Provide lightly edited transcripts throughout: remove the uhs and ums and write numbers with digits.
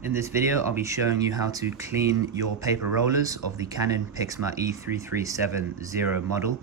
In this video, I'll be showing you how to clean your paper rollers of the Canon Pixma MX395 model.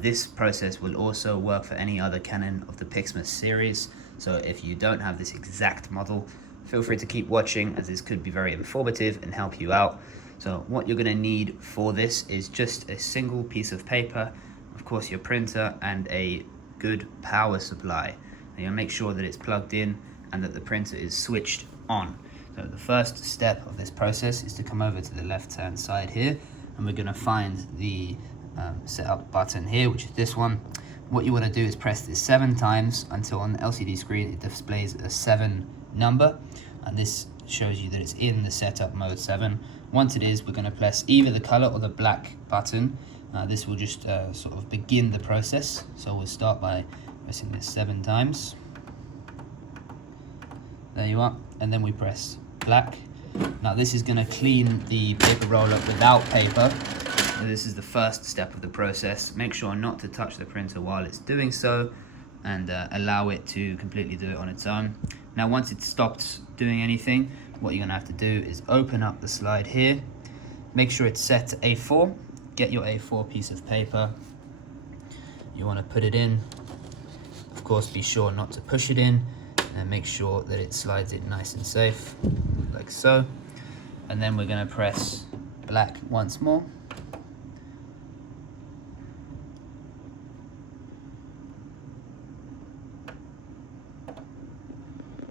This process will also work for any other Canon of the Pixma series, so if you don't have this exact model, feel free to keep watching as this could be very informative and help you out. So what you're going to need for this is just a single piece of paper, of course your printer, and a good power supply. Now you'll make sure that it's plugged in and that the printer is switched on. So the first step of this process is to come over to the left hand side here, and we're going to find the setup button here, which is this one. What you want to do is press this 7 times until on the LCD screen it displays a 7 number, and this shows you that it's in the setup mode 7. Once it is, we're going to press either the color or the black button. This will just sort of begin the process. So we'll start by pressing this 7 times. There you are, and then we press black. Now this is going to clean the paper roller without paper. So this is the first step of the process. Make sure not to touch the printer while it's doing so, and allow it to completely do it on its own. Now once it's stopped doing anything, what you're going to have to do is open up the slide here. Make sure it's set to A4. Get your A4 piece of paper. You want to put it in. Of course, be sure not to push it in, and make sure that it slides in nice and safe, like so. And then we're going to press black once more.